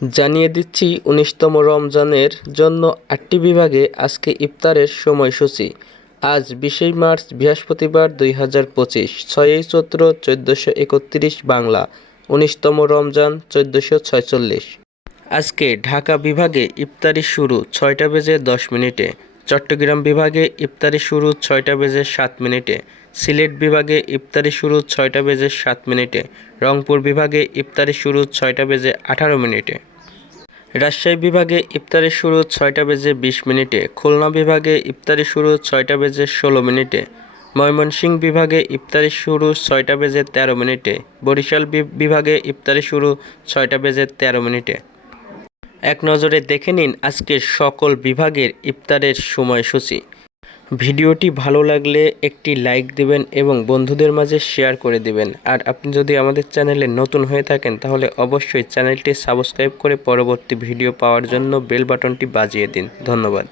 জানিয়ে দিচ্ছি ১৯তম রমজানের জন্য ৮টি বিভাগে আজকে ইফতারের সময়সূচি। আজ ২০ মার্চ বৃহস্পতিবার ২০২৫, ৬ই চৈত্র ১৪৩১ বাংলা, ১৯তম রমজান ১৪৪৬। আজকে ঢাকা বিভাগে ইফতারি শুরু ৬টা বেজে ১০ মিনিটে, চট্টগ্রাম বিভাগে ইফতারি শুরু ৬টা বেজে ৭ মিনিটে, সিলেট বিভাগে ইফতারি শুরু ৬টা বেজে ৭ মিনিটে, রংপুর বিভাগে ইফতারি শুরু ৬টা বেজে ১৮ মিনিটে, রাজশাহী বিভাগে ইফতারি শুরু ৬টা বেজে ২০ মিনিটে, খুলনা বিভাগে ইফতারি শুরু ৬টা বেজে ১৬ মিনিটে, ময়মনসিংহ বিভাগে ইফতারি শুরু ৬টা বেজে ১৩ মিনিটে, বরিশাল বিভাগে ইফতারি শুরু ৬টা বেজে ১৩ মিনিটে। এক নজরে দেখে নিন আজকের সকল বিভাগের ইফতারের সময়সূচি। ভিডিওটি ভালো লাগলে একটি লাইক দিবেন এবং বন্ধুদের মাঝে শেয়ার করে দিবেন। আর আপনি যদি আমাদের চ্যানেলে নতুন হয়ে থাকেন তাহলে অবশ্যই চ্যানেলটি সাবস্ক্রাইব করে পরবর্তী ভিডিও পাওয়ার জন্য বেল বাটনটি বাজিয়ে দিন। ধন্যবাদ।